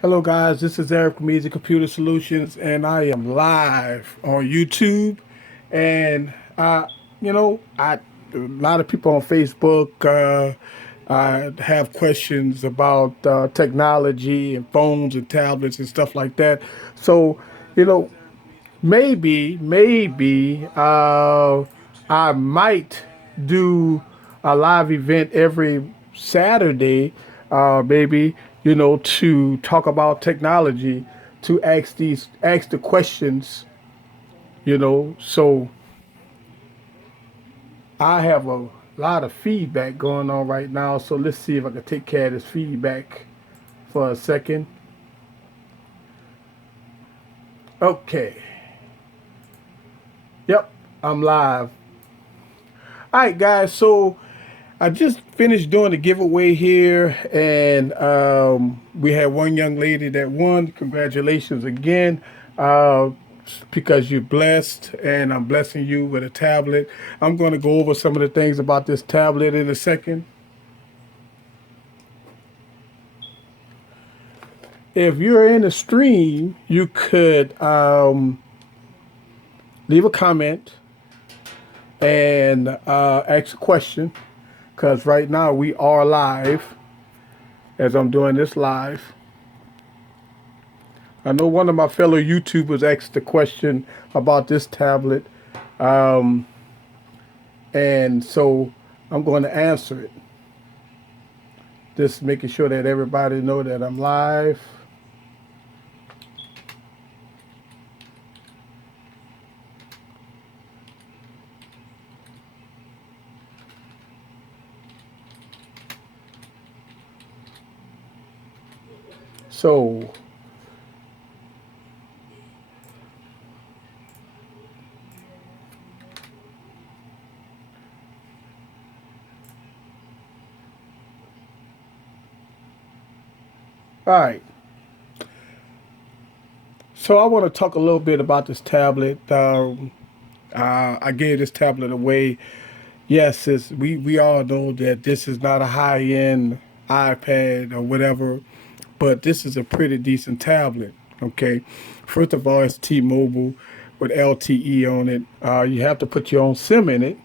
Hello guys, this is Eric from Eazy Computer Solutions and I am live on YouTube and a lot of people on Facebook have questions about technology and phones and tablets and stuff like that. So, you know, maybe I might do a live event every Saturday, maybe to talk about technology, to ask the questions. So I have a lot of feedback going on right now. So let's see if I can take care of this feedback for a second. Okay. Yep, I'm live. All right, guys. So I just finished doing the giveaway here, and we had one young lady that won. Congratulations again, uh, because you're blessed, and I'm blessing you with a tablet. I'm going to go over some of the things about this tablet in a second. If you're in the stream, you could leave a comment and ask a question, because right now we are live as I'm doing this live. I know one of my fellow YouTubers asked the question about this tablet, um, and so I'm going to answer it. Just making sure that everybody know that I'm live. So, all right. So I want to talk a little bit about this tablet. I gave this tablet away. Yes, we all know that this is not a high end iPad or whatever, but this is a pretty decent tablet. Okay, first of all, it's T-Mobile with LTE on it. You have to put your own SIM in it,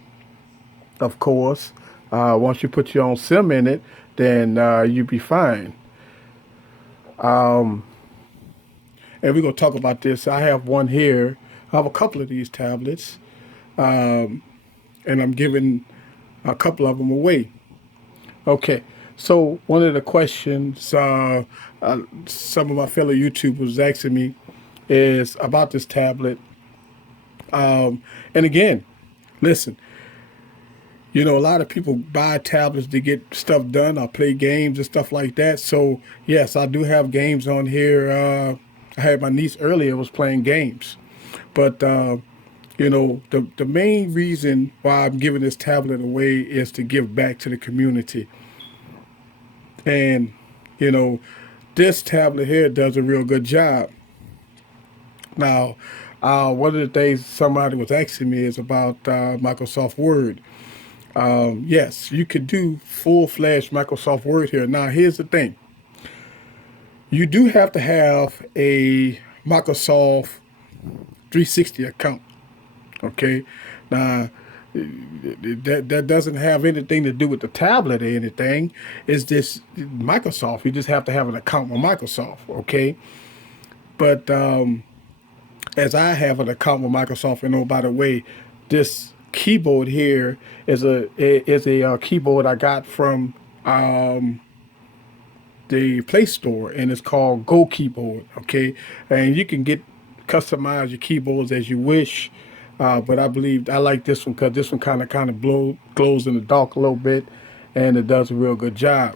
of course. Once you put your own SIM in it, then you'll be fine. And we're gonna talk about this. I have one here. I have a couple of these tablets, and I'm giving a couple of them away. Okay, so one of the questions some of my fellow YouTubers was asking me is about this tablet. And again, listen, a lot of people buy tablets to get stuff done or play games and stuff like that. So yes, I do have games on here. I had my niece earlier was playing games, but the main reason why I'm giving this tablet away is to give back to the community. And you know, this tablet here does a real good job. Now, one of the things somebody was asking me is about Microsoft Word. Yes, you could do full-fledged Microsoft Word here. Now, here's the thing: you do have to have a Microsoft 360 account. Okay, now that doesn't have anything to do with the tablet or anything. It's just Microsoft. You just have to have an account with Microsoft. Okay, but as I have an account with Microsoft, and oh, by the way, this keyboard here is a keyboard I got from the Play Store, and it's called Go Keyboard. Okay, and you can get customize your keyboards as you wish. But I believe I like this one because this one kind of glows in the dark a little bit, and it does a real good job.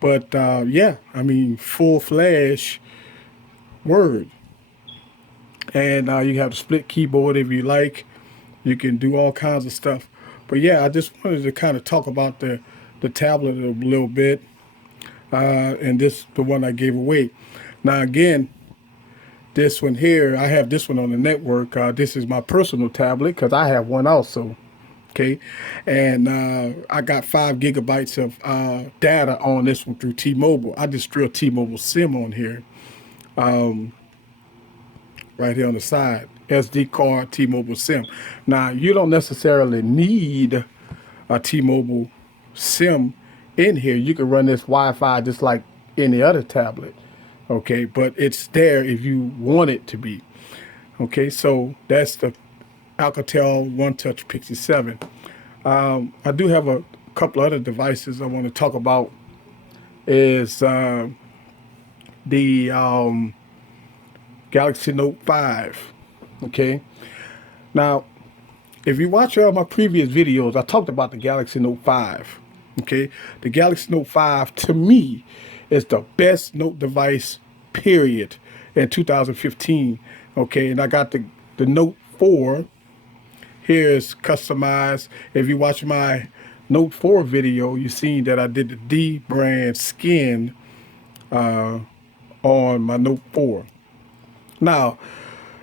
But yeah, I mean full flash Word, and you have the split keyboard if you like. You can do all kinds of stuff. But yeah, I just wanted to kind of talk about the tablet a little bit, and this the one I gave away. Now again, this one here, I have this one on the network. This is my personal tablet because I have one also. Okay, and I got 5 gigabytes of data on this one through T-Mobile. I just drilled T-Mobile SIM on here, right here on the side. SD card, T-Mobile SIM. Now you don't necessarily need a T-Mobile SIM in here. You can run this Wi-Fi just like any other tablet. Okay, but it's there if you want it to be. Okay, so that's the Alcatel One Touch Pixie 7. I do have a couple other devices I want to talk about. Is the Galaxy Note 5. Okay, now if you watch all my previous videos, I talked about the Galaxy Note 5. Okay, the Galaxy Note 5 to me is the best Note device, period, in 2015. Okay, and I got the Note 4. Here is customized. If you watch my Note 4 video, you seen that I did the D brand skin on my Note 4. Now,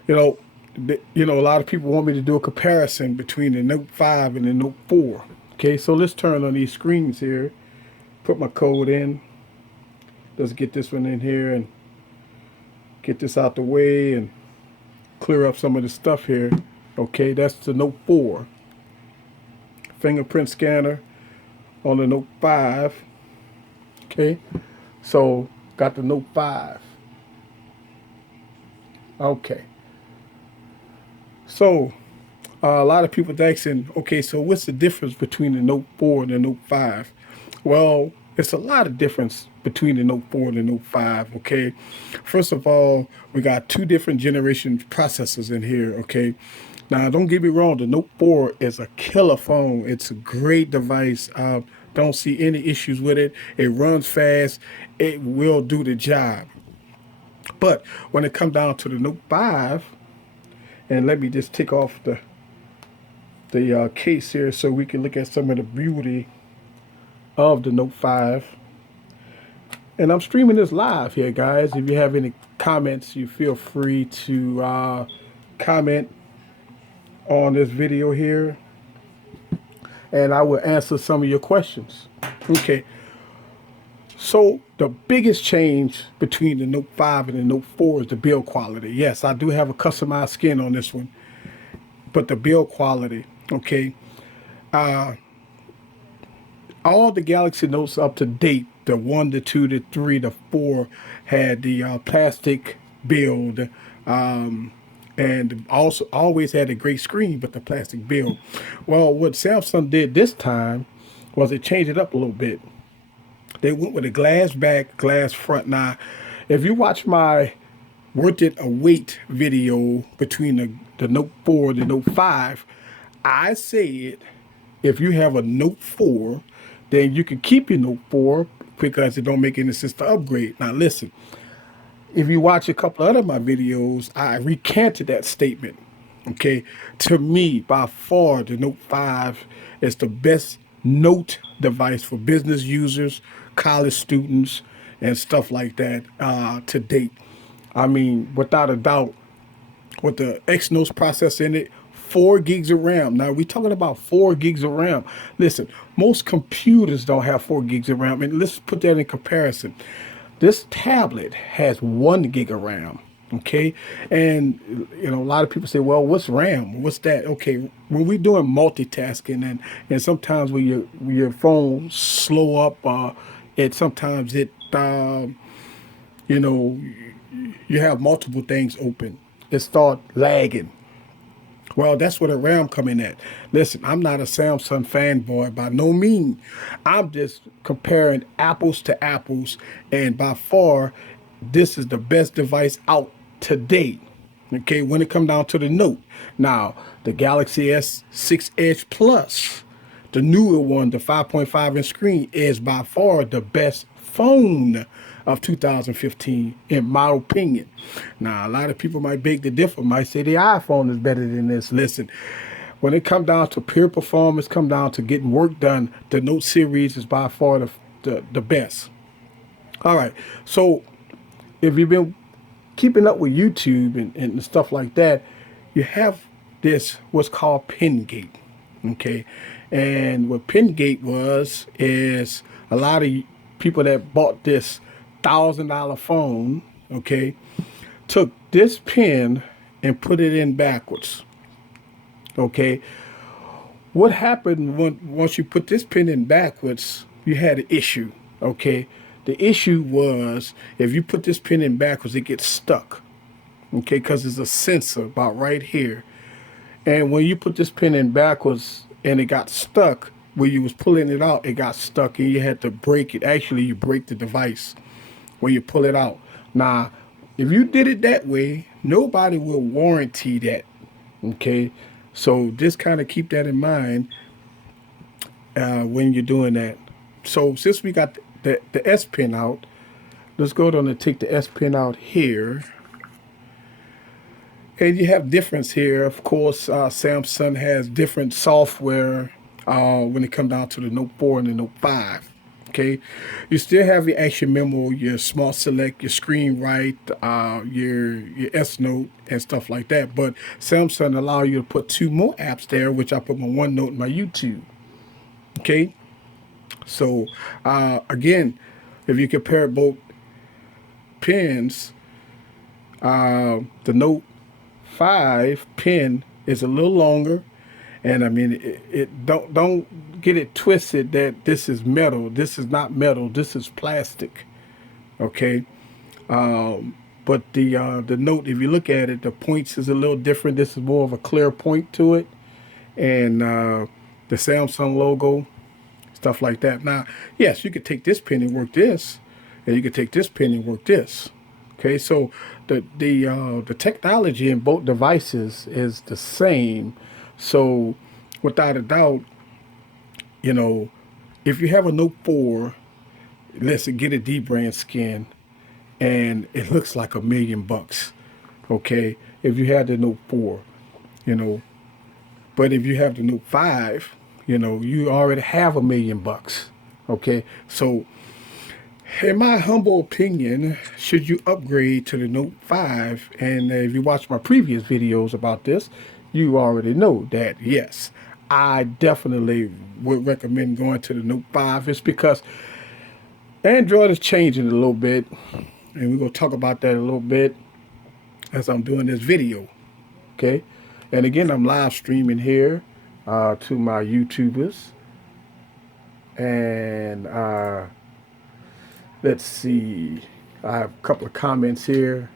you know, a lot of people want me to do a comparison between the Note 5 and the Note 4. Okay, so let's turn on these screens here. Put my code in. Let's get this one in here and get this out the way and clear up some of the stuff here. Okay, that's the Note 4. Fingerprint scanner on the Note 5. Okay, so got the Note 5. Okay, so a lot of people asking, okay, so what's the difference between the Note 4 and the Note 5? Well, it's a lot of difference between the Note 4 and the Note 5, okay? First of all, we got 2 different generation processors in here, okay? Now, don't get me wrong, the Note 4 is a killer phone. It's a great device. Don't see any issues with it. It runs fast. It will do the job. But when it comes down to the Note 5, and let me just take off the case here so we can look at some of the beauty of the Note 5. And I'm streaming this live here, guys. If you have any comments, you feel free to comment on this video here, and I will answer some of your questions. Okay, so the biggest change between the Note 5 and the Note 4 is the build quality. Yes, I do have a customized skin on this one, but the build quality, okay, all the Galaxy Notes up to date, the 1, the 2, the 3, the 4, had the plastic build, and also always had a great screen, but the plastic build. Well, what Samsung did this time was it changed it up a little bit. They went with a glass back, glass front. Now, if you watch my worth it a wait video between the Note 4 and the Note 5, I said if you have a Note 4, then you can keep your Note 4 because it don't make any sense to upgrade. Now listen, if you watch a couple of other my videos, I recanted that statement. Okay, to me, by far, the Note 5 is the best Note device for business users, college students, and stuff like that to date. I mean, without a doubt, with the Exynos processor in it, 4 gigs of RAM. Now, we're talking about 4 gigs of RAM. Listen, most computers don't have 4 gigs of RAM. And let's put that in comparison. This tablet has 1 gig of RAM. Okay. And, a lot of people say, well, what's RAM? What's that? Okay. When we're doing multitasking and sometimes when your phone slow up, sometimes you know, you have multiple things open. It start lagging. Well, that's where the RAM come in at. Listen, I'm not a Samsung fanboy by no means. I'm just comparing apples to apples, and by far, this is the best device out to date. Okay, when it comes down to the Note. Now, the Galaxy S6 Edge Plus, the newer one, the 5.5 inch screen, is by far the best phone of 2015, in my opinion. Now, a lot of people might beg to differ, might say the iPhone is better than this. Listen, when it comes down to pure performance, come down to getting work done, the Note series is by far the best. All right, so if you've been keeping up with YouTube and stuff like that, you have this what's called pin gate. Okay, and what Pingate was is a lot of people that bought this $1,000 phone, okay, took this pin and put it in backwards. Okay, what happened when once you put this pin in backwards, you had an issue. Okay, the issue was if you put this pin in backwards, it gets stuck. Okay, because there's a sensor about right here. And when you put this pin in backwards and it got stuck, when you was pulling it out, it got stuck and you had to break it. Actually, you break the device when you pull it out. Now, if you did it that way, nobody will warranty that. Okay, so just kind of keep that in mind when you're doing that. So since we got the S pin out, let's go down and take the S pin out here. And you have difference here. Of course, Samsung has different software when it comes down to the Note 4 and the Note 5. Okay, you still have your action memo, your smart select, your screen write, your S Note and stuff like that. But Samsung allow you to put two more apps there, which I put my OneNote and my YouTube. Okay, so again, if you compare both pins, the Note 5 pin is a little longer, and I mean it don't get it twisted that this is metal. This is not metal. This is plastic. Okay, but the Note, if you look at it, the points is a little different. This is more of a clear point to it, and the Samsung logo, stuff like that. Now, yes, you could take this pin and work this, and you could take this pin and work this. Okay, so the technology in both devices is the same. So, without a doubt, you know, if you have a Note 4, let's say get a D brand skin, and it looks like $1,000,000. Okay, if you had the Note 4, you know, but if you have the Note 5, you already have $1,000,000. Okay, so in my humble opinion, should you upgrade to the Note 5? And if you watch my previous videos about this, you already know that yes, I definitely would recommend going to the Note 5. It's because Android is changing a little bit, and we're going to talk about that a little bit as I'm doing this video. Okay, and again, I'm live streaming here to my YouTubers, and let's see. I have a couple of comments here.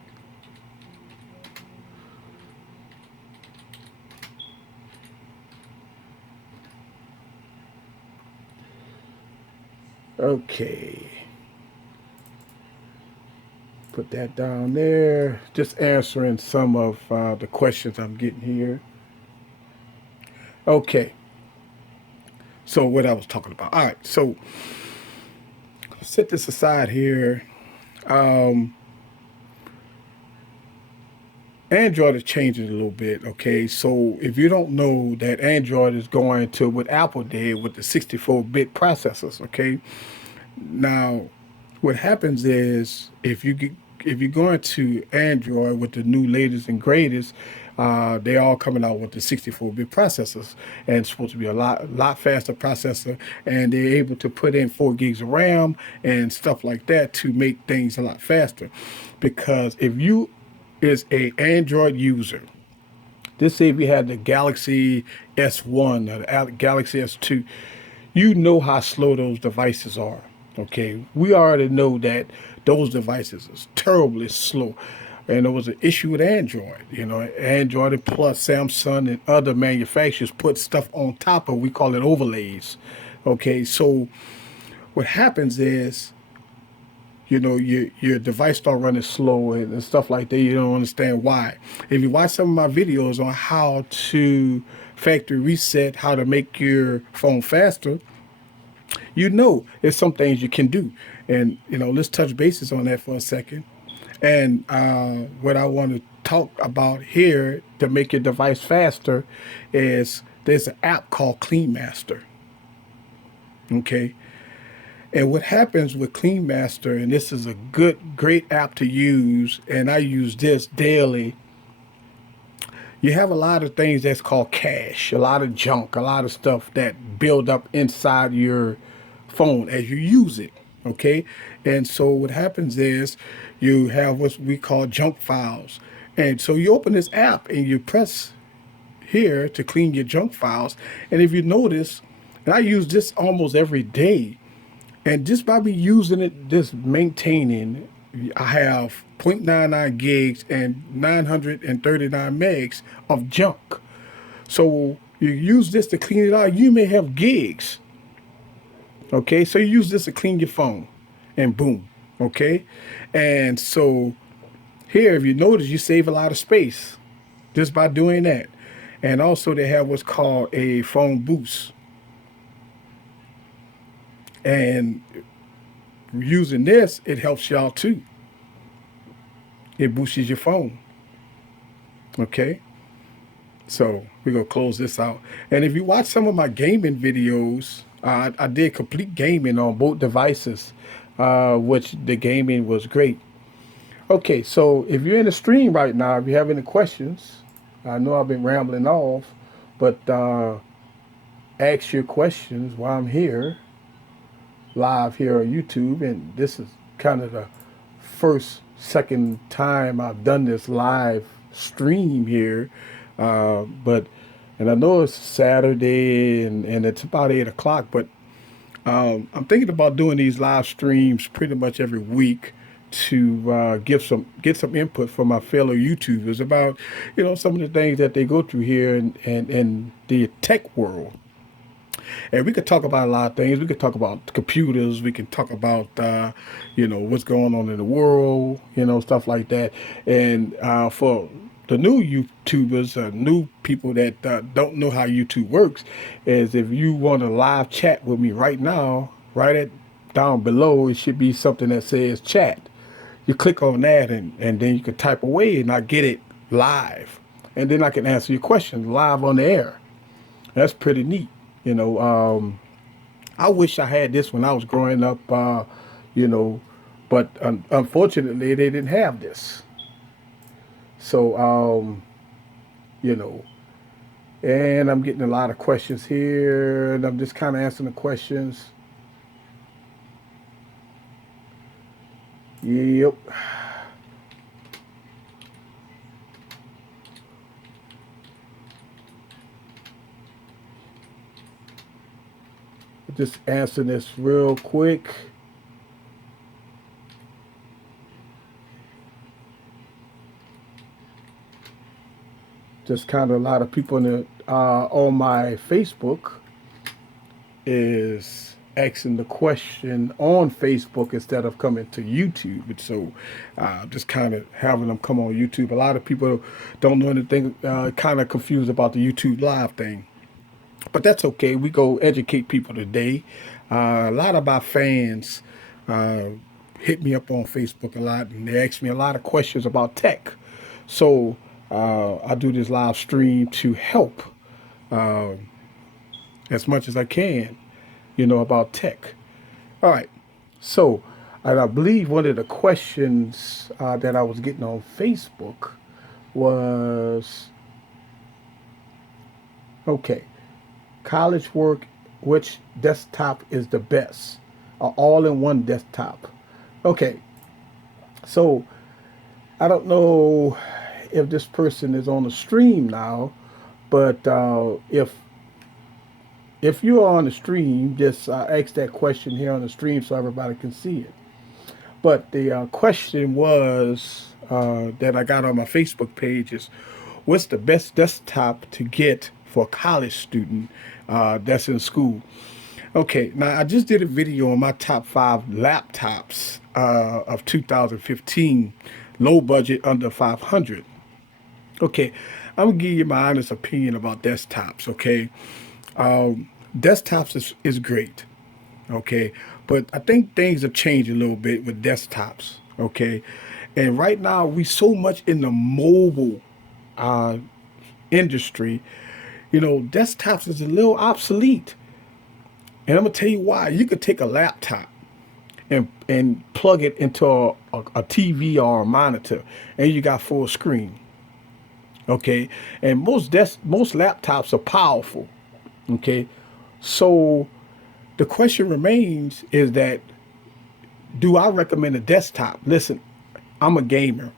Okay. Put that down there. Just answering some of the questions I'm getting here. Okay. So what I was talking about. All right. So set this aside here. Um, Android is changing a little bit, okay? So if you don't know that Android is going to what Apple did with the 64-bit processors, okay? Now, what happens is if you're going to Android with the new latest and greatest, they all coming out with the 64-bit processors, and it's supposed to be a lot faster processor, and they're able to put in 4 gigs of RAM and stuff like that to make things a lot faster. Because if you is a Android user, this say if you had the Galaxy S1 or the Galaxy S2, you know how slow those devices are. Okay, we already know that those devices is terribly slow, and there was an issue with Android. Android plus Samsung and other manufacturers put stuff on top of, we call it overlays. Okay, so what happens is your device start running slow and stuff like that. You don't understand why. If you watch some of my videos on how to factory reset, how to make your phone faster, there's some things you can do. And let's touch bases on that for a second. And what I want to talk about here to make your device faster is there's an app called Clean Master. Okay, and what happens with Clean Master, and this is a great app to use, and I use this daily. you have a lot of things that's called cache, a lot of junk, a lot of stuff that build up inside your phone as you use it. Okay, and so what happens is you have what we call junk files, and so you open this app and you press here to clean your junk files, and if you notice, and I use this almost every day, and just by me using it, just maintaining, I have 0.99 gigs and 939 megs of junk. So you use this to clean it out. You may have gigs. Okay, so you use this to clean your phone, and boom. Okay, and so here, if you notice, you save a lot of space just by doing that. And also, they have what's called a phone boost. And using this, it helps y'all too. It boosts your phone. Okay. So we're gonna close this out. And if you watch some of my gaming videos, I did complete gaming on both devices, which the gaming was great. Okay, so if you're in the stream right now, if you have any questions, I know I've been rambling off, but ask your questions while I'm here, live here on YouTube. And this is kind of the second time I've done this live stream here. But and I know it's Saturday and it's about 8 o'clock, but I'm thinking about doing these live streams pretty much every week to get some input from my fellow YouTubers about some of the things that they go through here and the tech world. And we could talk about a lot of things. We could talk about computers. We can talk about, what's going on in the world, stuff like that. And for the new YouTubers, new people that don't know how YouTube works, is if you want to live chat with me right now, right at down below, it should be something that says chat. You click on that and then you can type away and I get it live. And then I can answer your questions live on the air. That's pretty neat. I wish I had this when I was growing up, but unfortunately they didn't have this. So, and I'm getting a lot of questions here, and I'm just kind of answering the questions. Yep. Just answering this real quick. Just kind of a lot of people on my Facebook is asking the question on Facebook instead of coming to YouTube. And so just kind of having them come on YouTube. A lot of people don't know anything, kind of confused about the YouTube live thing. But that's okay. We go educate people today. A lot of my fans uh, hit me up on Facebook a lot, and they ask me a lot of questions about tech. So I do this live stream to help uh, as much as I can, about tech. All right. So, and I believe one of the questions that I was getting on Facebook was, okay, college work, which desktop is the best? All-in-one desktop. Okay, so I don't know if this person is on the stream now, but if you're on the stream, just ask that question here on the stream so everybody can see it. But the question was that I got on my Facebook page is, what's the best desktop to get for a college student that's in school? Okay, now I just did a video on my top 5 laptops of 2015, low budget under 500. Okay, I'm gonna give you my honest opinion about desktops. Okay, desktops is great. Okay, but I think things have changed a little bit with desktops. Okay, and right now we so much in the mobile uh, industry. Desktops is a little obsolete, and I'm gonna tell you why. You could take a laptop and plug it into a TV or a monitor, and you got full screen. Okay, and most laptops are powerful. Okay, so the question remains is that, do I recommend a desktop? Listen, I'm a gamer,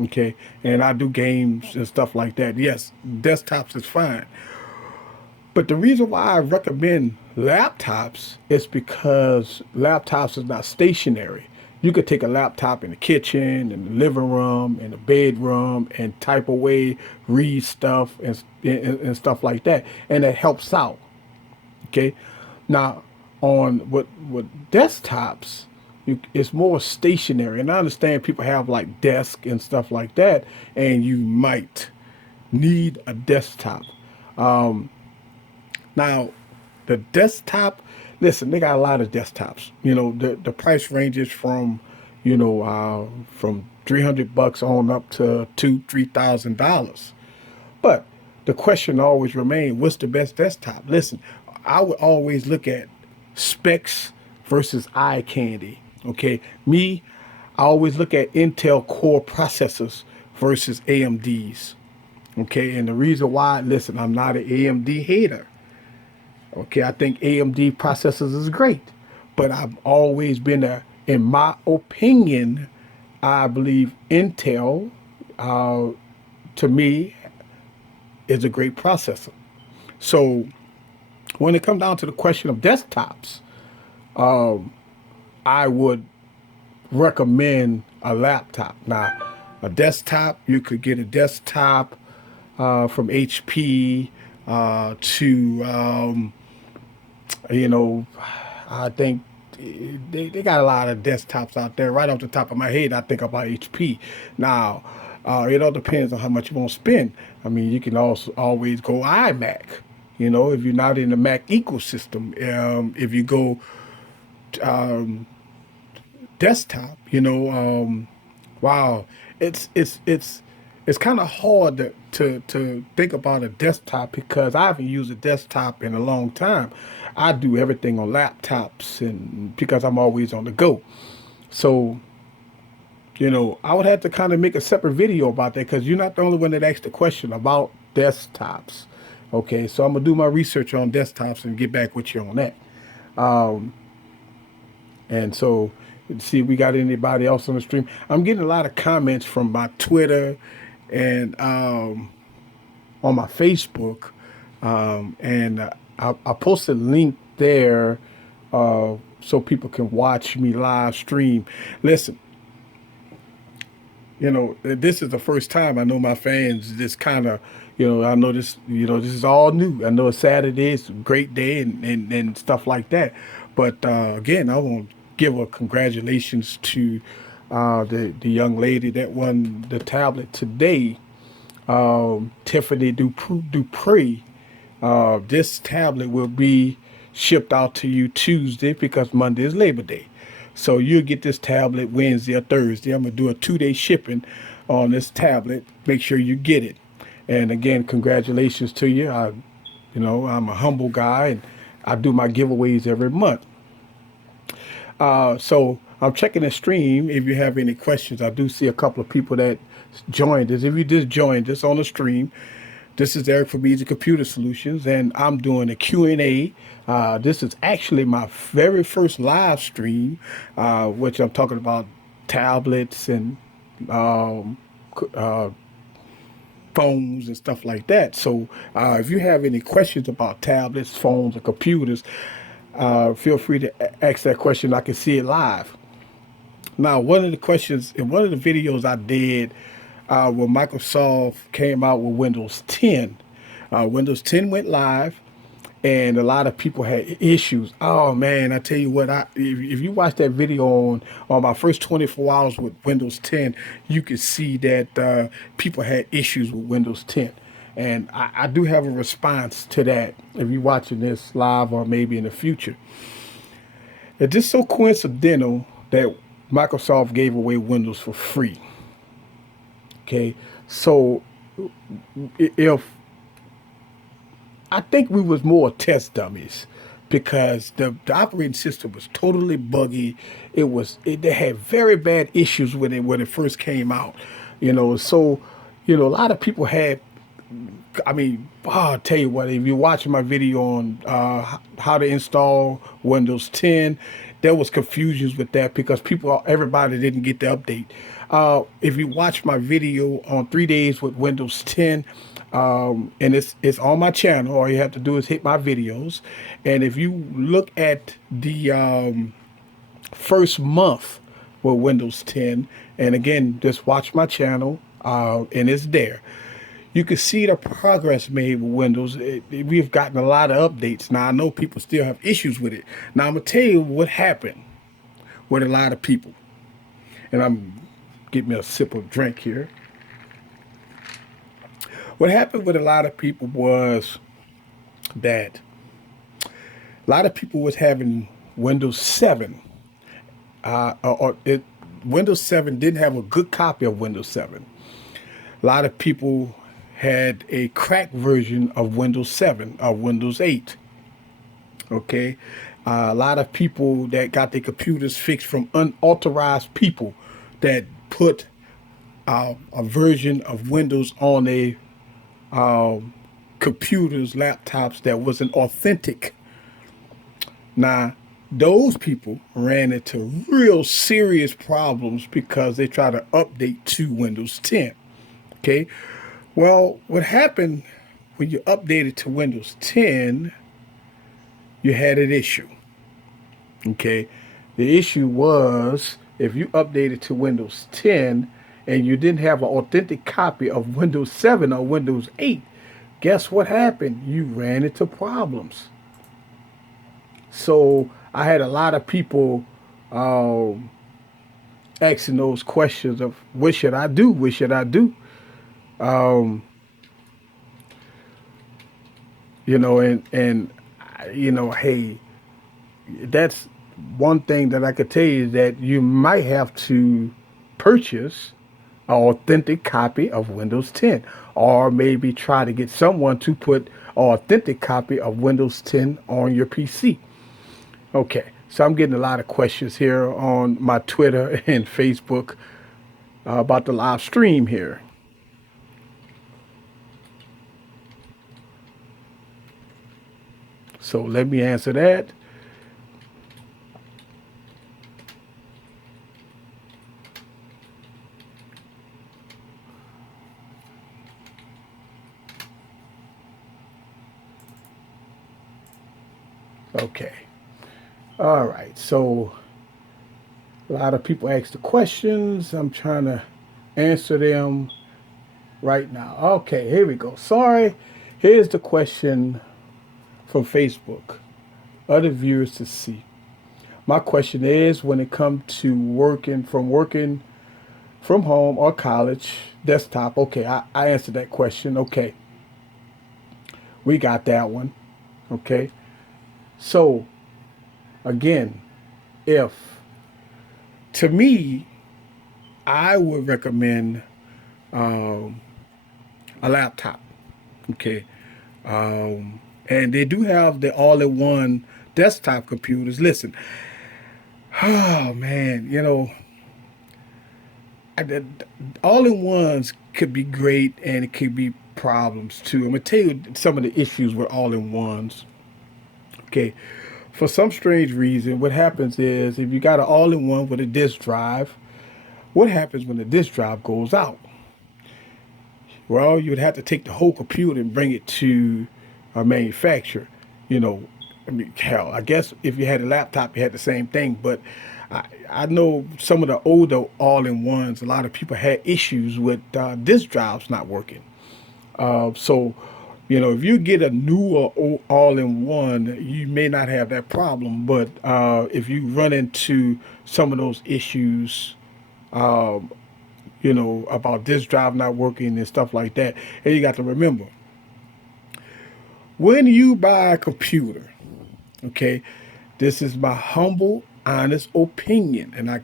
okay, and I do games and stuff like that. Yes, desktops is fine, but the reason why I recommend laptops is because laptops is not stationary. You could take a laptop in the kitchen, in the living room, in the bedroom, and type away, read stuff, and stuff like that, and it helps out. Okay, now on with desktops, it's more stationary, and I understand people have like desk and stuff like that, and you might need a desktop. Now, the desktop, listen, they got a lot of desktops. The price ranges from $300 on up to $2,000-$3,000. But the question always remains, what's the best desktop? Listen, I would always look at specs versus eye candy. Okay, me, I always look at Intel Core processors versus AMDs. Okay, and the reason why, listen, I'm not an AMD hater. Okay, I think AMD processors is great, but I've always been in my opinion, I believe Intel, uh, to me, is a great processor. So when it comes down to the question of desktops, I would recommend a laptop. Now, a desktop, you could get a desktop from HP to you know, I think they got a lot of desktops out there. Right off the top of my head, I think about HP. Now, it all depends on how much you want to spend. I mean, you can also always go iMac. If you're not in the Mac ecosystem, if you go desktop, wow, it's kind of hard to think about a desktop because I haven't used a desktop in a long time. I do everything on laptops and because I'm always on the go. So, I would have to kind of make a separate video about that because you're not the only one that asked the question about desktops. Okay, so I'm gonna do my research on desktops and get back with you on that. And so, see if we got anybody else on the stream. I'm getting a lot of comments from my Twitter and on my Facebook. And I posted a link there so people can watch me live stream. Listen, this is the first time I know my fans just kind of, I know this is all new. I know it's Saturday, it's a great day and stuff like that. But again, I want to give a congratulations to the young lady that won the tablet today, Tiffany Dupree. This tablet will be shipped out to you Tuesday because Monday is Labor Day. So you'll get this tablet Wednesday or Thursday. I'm gonna do a 2-day shipping on this tablet. Make sure you get it. And again, congratulations to you. I'm a humble guy and I do my giveaways every month. So I'm checking the stream. If you have any questions, I do see a couple of people that joined us. If you just joined us on the stream, this is Eric from Eazy Computer Solutions, and I'm doing a Q&A. This is actually my very first live stream, which I'm talking about tablets and um, phones and stuff like that. So if you have any questions about tablets, phones, or computers, feel free to ask that question. I can see it live. Now, one of the questions in one of the videos I did when Microsoft came out with Windows 10, Windows 10 went live, and a lot of people had issues. Oh man, I tell you what, if you watch that video on my first 24 hours with Windows 10, you can see that people had issues with Windows 10. And I do have a response to that if you're watching this live or maybe in the future. It's just so coincidental that Microsoft gave away Windows for free. Okay, so if I think we was more test dummies because the operating system was totally buggy. They had very bad issues with it when it first came out. So A lot of people had, I mean, I'll tell you what, if you're watching my video on how to install Windows 10, there was confusions with that because everybody didn't get the update. If you watch my video on 3 days with Windows 10, and it's on my channel, all you have to do is hit my videos. And if you look at the first month with Windows 10, and again, just watch my channel, and it's there. You can see the progress made with Windows. We've gotten a lot of updates. Now, I know people still have issues with it. Now, I'm going to tell you what happened with a lot of people. And I'm getting me a sip of drink here. What happened with a lot of people was that a lot of people was having Windows 7. Windows 7 didn't have a good copy of Windows 7. A lot of people had a cracked version of Windows 7 or Windows 8. Okay. A lot of people that got their computers fixed from unauthorized people that put a version of Windows on their computers, laptops that wasn't authentic. Now, those people ran into real serious problems because they tried to update to Windows 10. Okay. Well, what happened when you updated to Windows 10, you had an issue. Okay. The issue was if you updated to Windows 10 and you didn't have an authentic copy of Windows 7 or Windows 8, guess what happened? You ran into problems. So I had a lot of people um, asking those questions of what should I do? What should I do? Um, and hey, that's one thing that I could tell you that you might have to purchase an authentic copy of Windows 10, or maybe try to get someone to put an authentic copy of Windows 10 on your PC. Okay, so I'm getting a lot of questions here on my Twitter and Facebook about the live stream here. So let me answer that. Okay. All right. So a lot of people ask the questions. I'm trying to answer them right now. Okay, here we go. Sorry. Here's the question from Facebook. Other viewers to see. My question is when it comes to working from home or college, desktop. Okay, I answered that question. Okay, we got that one. Okay. So again, if to me, I would recommend um, a laptop. Okay. And they do have the all-in-one desktop computers. Listen, oh man, all-in-ones could be great and it could be problems too. I'm gonna tell you some of the issues with all-in-ones. Okay, for some strange reason, what happens is if you got an all-in-one with a disk drive, what happens when the disk drive goes out? Well, you would have to take the whole computer and bring it to a manufacturer. You know, I mean, hell, I guess if you had a laptop, you had the same thing. But I know some of the older all-in-ones, a lot of people had issues with disk drives not working. So, if you get a newer all-in-one, you may not have that problem. But if you run into some of those issues, about disk drive not working and stuff like that. And you got to remember, when you buy a computer, okay, this is my humble, honest opinion. And I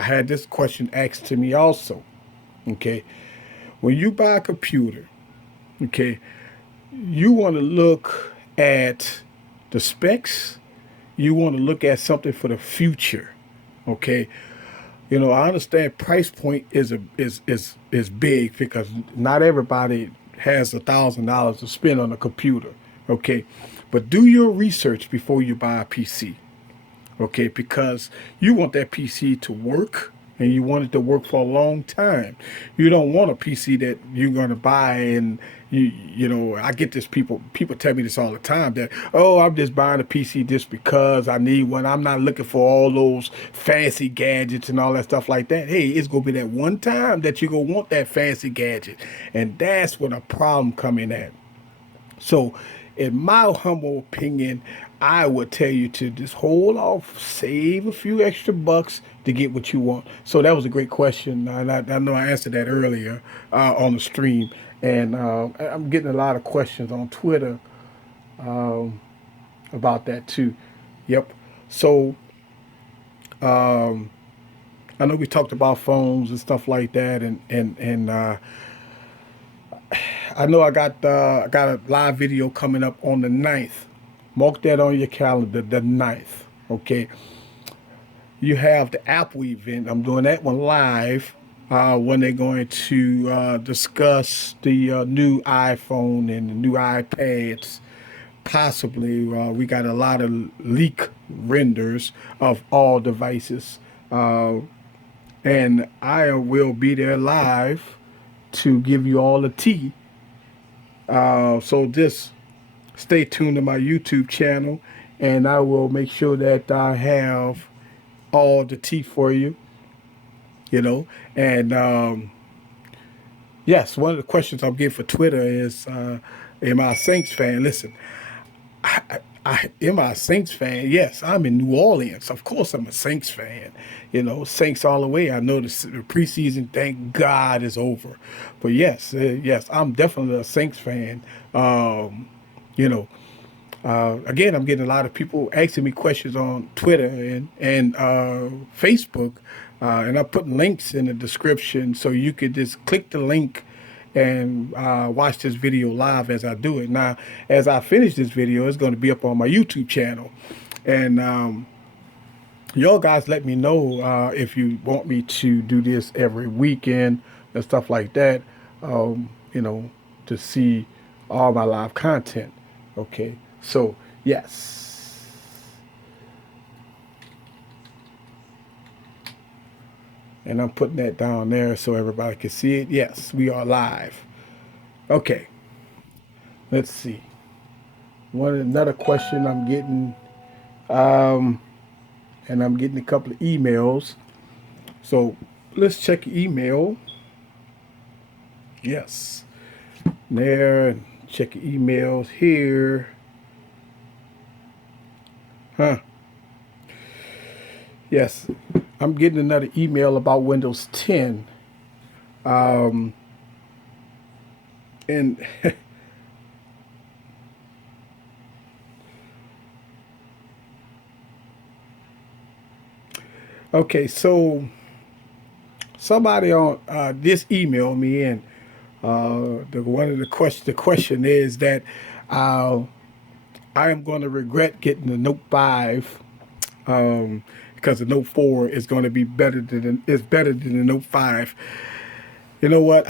had this question asked to me also. Okay. When you buy a computer, okay, you want to look at the specs. You want to look at something for the future. Okay. I understand price point is big because not everybody has $1,000 to spend on a computer. Okay, but do your research before you buy a PC. Okay, because you want that PC to work and you want it to work for a long time. You don't want a PC that you're going to buy and I get this people tell me this all the time that, oh, I'm just buying a PC just because I need one. I'm not looking for all those fancy gadgets and all that stuff like that. Hey, it's going to be that one time that you're going to want that fancy gadget. And that's where the problem coming at. So, in my humble opinion, I would tell you to just hold off, save a few extra bucks to get what you want. So that was a great question. I know I answered that earlier on the stream, and I'm getting a lot of questions on Twitter about that too. Yep. So I know we talked about phones and stuff like that, and I know I got a live video coming up on the 9th. Mark that on your calendar, the 9th. Okay. You have the Apple event. I'm doing that one live when they're going to discuss the new iPhone and the new iPads. Possibly, we got a lot of leak renders of all devices. And I will be there live to give you all the tea. So just stay tuned to my YouTube channel, and I will make sure that I have all the tea for you. You know, and yes, one of the questions I'm getting for Twitter is, "Am I a Saints fan?" Listen, am I a Saints fan? Yes, I'm in New Orleans. Of course, I'm a Saints fan. Saints all the way. I know the preseason, thank God, is over. But yes, I'm definitely a Saints fan. You know, again, I'm getting a lot of people asking me questions on Twitter and Facebook, and I'm putting links in the description so you could just click the link and watch this video live as I do it. Now, as I finish this video, it's going to be up on my YouTube channel, and y'all guys let me know if you want me to do this every weekend and stuff like that. You know, to see all my live content. Okay, so yes, and I'm putting that down there so everybody can see it. Yes, we are live. Okay, let's see. Another question I'm getting, um, and I'm getting a couple of emails. So let's check email. Yes, there. Check emails here. Huh. Yes, I'm getting another email about Windows 10. Um, and okay, so somebody on this emailed me, and one of the question is that uh, I am going to regret getting the Note 5 because the Note 4 is going to be better than the Note 5. You know what?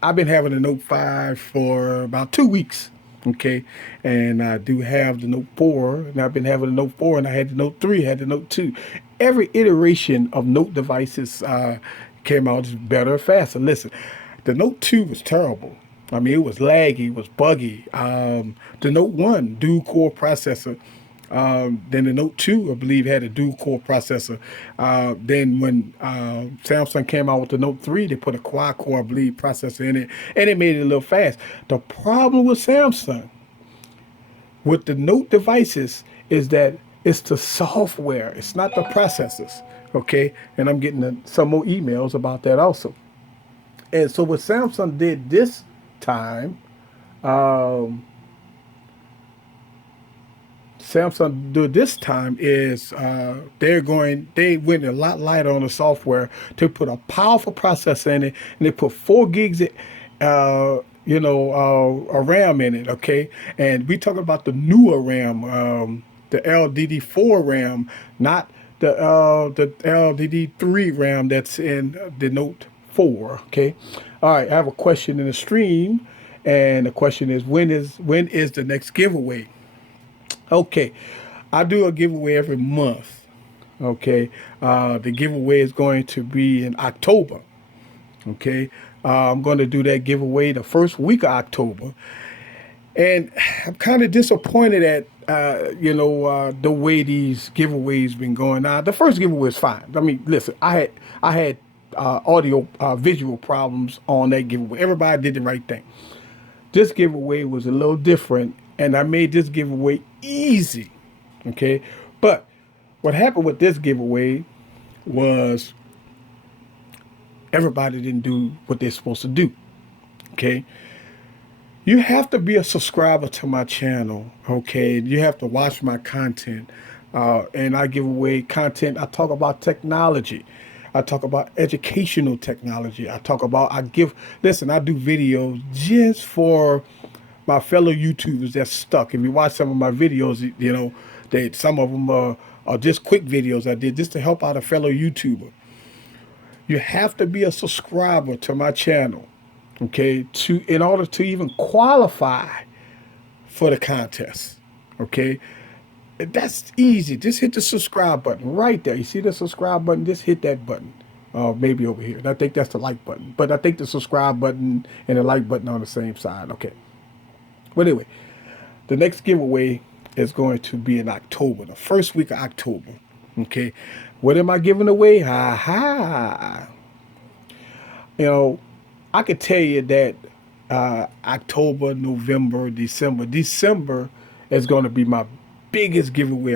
I've been having the Note 5 for about 2 weeks. Okay, and I do have the Note 4, and I've been having the Note 4, and I had the Note 3, had the Note 2. Every iteration of Note devices came out just better, faster. Listen, the Note 2 was terrible. I mean, it was laggy, it was buggy. The Note 1, dual core processor. Then the Note 2, I believe, had a dual core processor. Then when Samsung came out with the Note 3, they put a quad core, I believe, processor in it, and it made it a little fast. The problem with Samsung, with the Note devices, is that it's the software, it's not the processors. Okay, and I'm getting some more emails about that also. And so what Samsung did this time, um, Samsung do this time is they went a lot lighter on the software to put a powerful processor in it, and they put 4 gigs a RAM in it. Okay, and we talking about the newer RAM, the LDD4 RAM, not the LDD3 RAM that's in the Note 4. Okay. All right. I have a question in the stream, and the question is when is the next giveaway? Okay. I do a giveaway every month. Okay. The giveaway is going to be in October. Okay. I'm going to do that giveaway the first week of October. And I'm kind of disappointed at the way these giveaways been going. Now the first giveaway was fine. I mean, listen, I had audio visual problems on that giveaway. Everybody did the right thing. This giveaway was a little different, and I made this giveaway easy. Okay, but what happened with this giveaway was everybody didn't do what they're supposed to do. Okay, you have to be a subscriber to my channel, okay? You have to watch my content. And I give away content. I talk about technology. I talk about educational technology. Listen, I do videos just for my fellow YouTubers that's stuck. If you watch some of my videos, some of them are just quick videos I did just to help out a fellow YouTuber. You have to be a subscriber to my channel, okay, in order to even qualify for the contest. Okay. That's easy. Just hit the subscribe button right there. You see the subscribe button? Just hit that button. Maybe over here. I think that's the like button. But I think the subscribe button and the like button are on the same side. Okay. But anyway, the next giveaway is going to be in October, the first week of October. Okay. What am I giving away? Ha ha. You know, I could tell you that October, November, December is going to be my biggest giveaway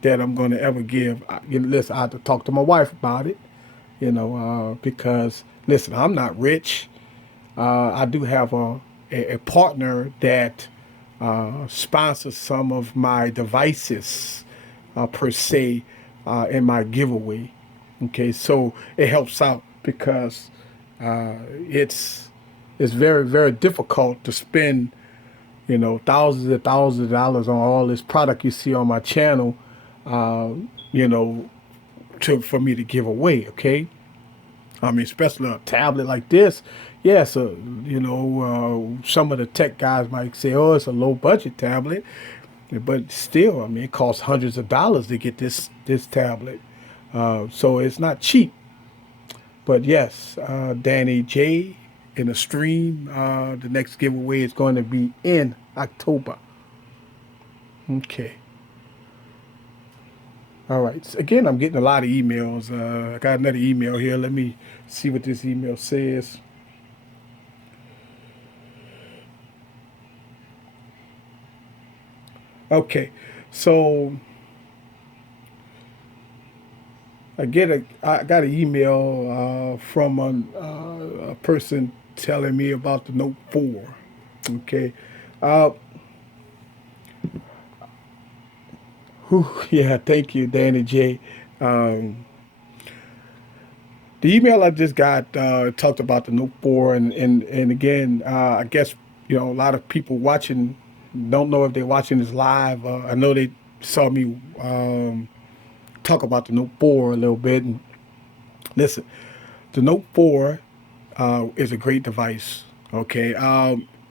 that I'm going to ever give. Listen, I have to talk to my wife about it, because, listen, I'm not rich. I do have a partner that sponsors some of my devices, per se, in my giveaway. Okay, so it helps out because it's very, very difficult to spend, thousands and thousands of dollars on all this product you see on my channel, uh, you know, for me to give away. Okay, I mean, especially a tablet like this. Yeah, so some of the tech guys might say, "Oh, it's a low budget tablet," but still, I mean, it costs hundreds of dollars to get this tablet, so it's not cheap. But yes, Danny J in a stream. The next giveaway is going to be in October. Okay. All right. So again, I'm getting a lot of emails. I got another email here. Let me see what this email says. Okay. So I got an email from a person telling me about the Note 4. Okay. Uh, yeah, thank you, Danny J. Um, the email I just got talked about the Note 4, and again, I guess a lot of people watching don't know if they're watching this live. I know they saw me talk about the Note 4 a little bit. And listen, the Note 4 is a great device. Okay,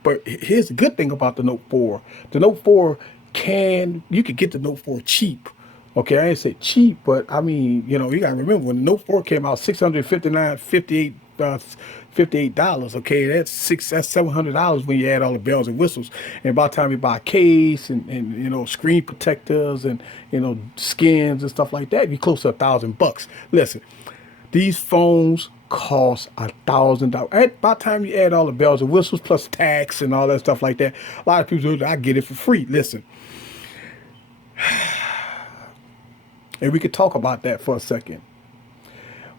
but here's the good thing about the Note 4. The Note 4 you could get the Note 4 cheap. Okay, I ain't say cheap, but I mean, you gotta remember when the Note 4 came out, 659, 58, $58. Okay, that's $700 when you add all the bells and whistles. And by the time you buy a case and screen protectors and skins and stuff like that, you're close to $1,000. Listen, these phones cost $1,000. By the time you add all the bells and whistles plus tax and all that stuff like that, a lot of people do. I get it for free. Listen, and we could talk about that for a second.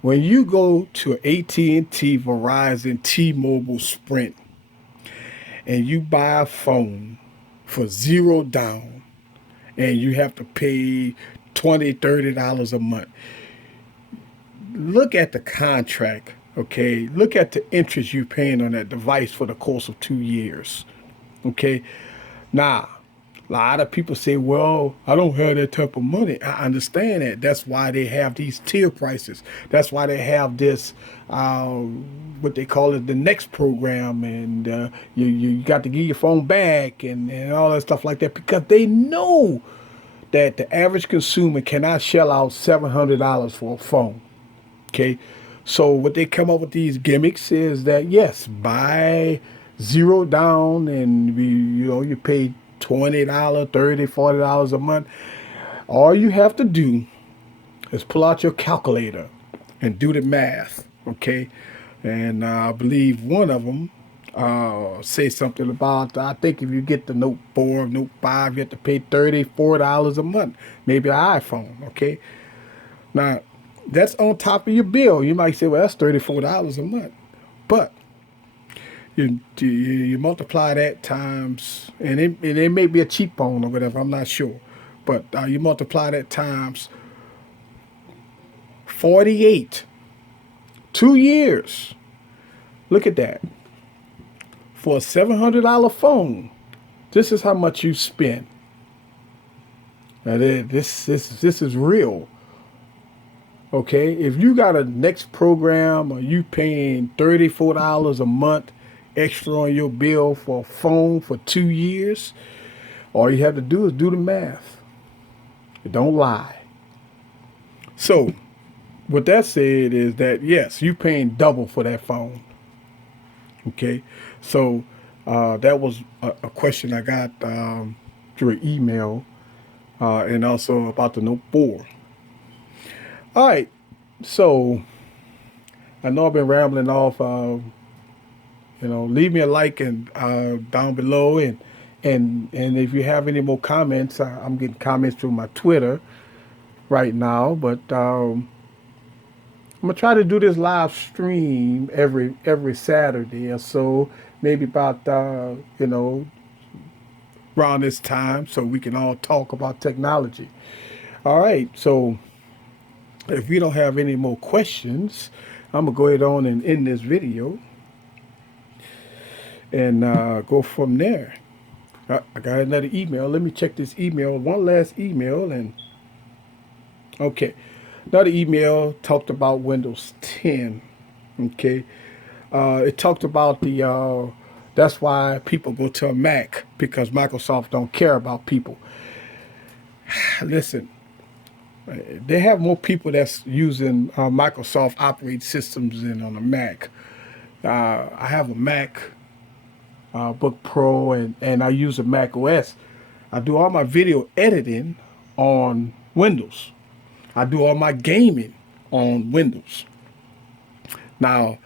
When you go to AT&T, Verizon, T-Mobile, Sprint, and you buy a phone for zero down, and you have to pay $20, $30 a month, look at the contract, okay? Look at the interest you're paying on that device for the course of 2 years, okay? Now, A lot of people say, well, I don't have that type of money. I understand that. That's why they have these tier prices. That's why they have this, what they call it, the next program. And you got to give your phone back and all that stuff like that, because they know that the average consumer cannot shell out $700 for a phone. Okay. So what they come up with these gimmicks is that, yes, buy zero down and you pay $20, $30, $40 a month. All you have to do is pull out your calculator and do the math. Okay. And I believe one of them say something about, I think if you get the Note 4, Note 5, you have to pay $34 a month, maybe an iPhone. Okay. Now, that's on top of your bill. You might say, well, that's $34 a month. But you multiply that times, and it may be a cheap phone or whatever, I'm not sure. But you multiply that times 48, 2 years. Look at that. For a $700 phone, this is how much you spend. Now, this is real. Okay, if you got a next program or you paying $34 a month extra on your bill for a phone for 2 years, all you have to do is do the math. Don't lie. So, what that said is that, yes, you paying double for that phone. Okay, so that was a question I got through email, and also about the Note 4. All right, so I know I've been rambling off. Leave me a like and down below, and if you have any more comments, I'm getting comments through my Twitter right now. But I'm gonna try to do this live stream every Saturday or so, maybe about around this time, so we can all talk about technology. All right, so if we don't have any more questions, I'm gonna go ahead on and end this video and go from there. I got another email. Let me check this email. One last email, and okay, another email talked about Windows 10. Okay, it talked about the. That's why people go to a Mac, because Microsoft don't care about people. Listen, they have more people that's using Microsoft operating systems than on a Mac. I have a Mac Book Pro, and I use a Mac OS. I do all my video editing on Windows. I do all my gaming on Windows. Now,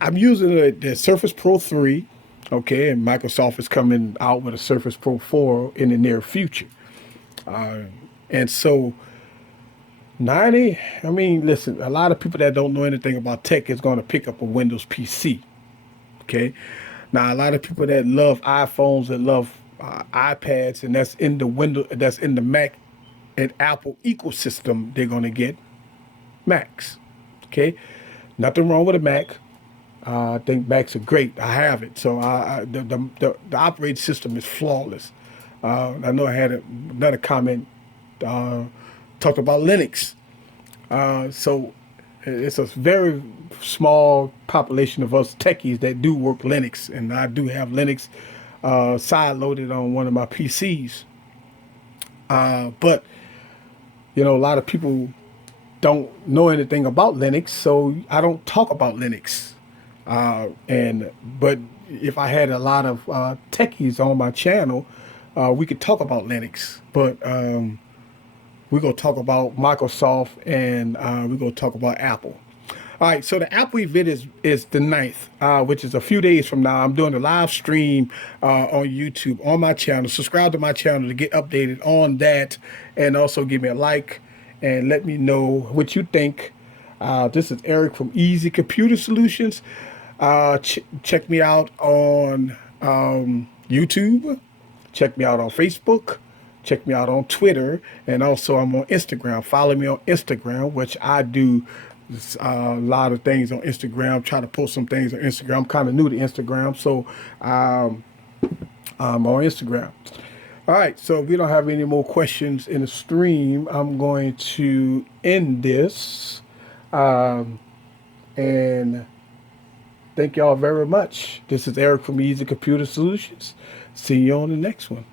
I'm using the Surface Pro 3, okay, and Microsoft is coming out with a Surface Pro 4 in the near future. And so, listen, a lot of people that don't know anything about tech is going to pick up a Windows PC, okay? Now, a lot of people that love iPhones, that love iPads, and that's in the Mac and Apple ecosystem, they're going to get Macs, okay? Nothing wrong with a Mac. I think Macs are great. I have it. So the operating system is flawless. I know I had another comment talked about Linux. So it's a very small population of us techies that do work Linux, and I do have Linux side loaded on one of my PCs. But a lot of people don't know anything about Linux, so I don't talk about Linux. But if I had a lot of techies on my channel, we could talk about Linux. But we're gonna talk about Microsoft, and we're gonna talk about Apple. All right, so the Apple event is the 9th, which is a few days from now. I'm doing a live stream on YouTube on my channel. Subscribe to my channel to get updated on that, and also give me a like and let me know what you think. This is Eric from Eazy Computer Solutions. Check me out on YouTube. Check me out on Facebook. Check me out on Twitter. And also I'm on Instagram. Follow me on Instagram, which I do a lot of things on Instagram. Try to post some things on Instagram. I'm kind of new to Instagram, so I'm on Instagram. All right, so if we don't have any more questions in the stream, I'm going to end this. Um, and thank y'all very much. This is Eric from Eazy Computer Solutions. See you on the next one.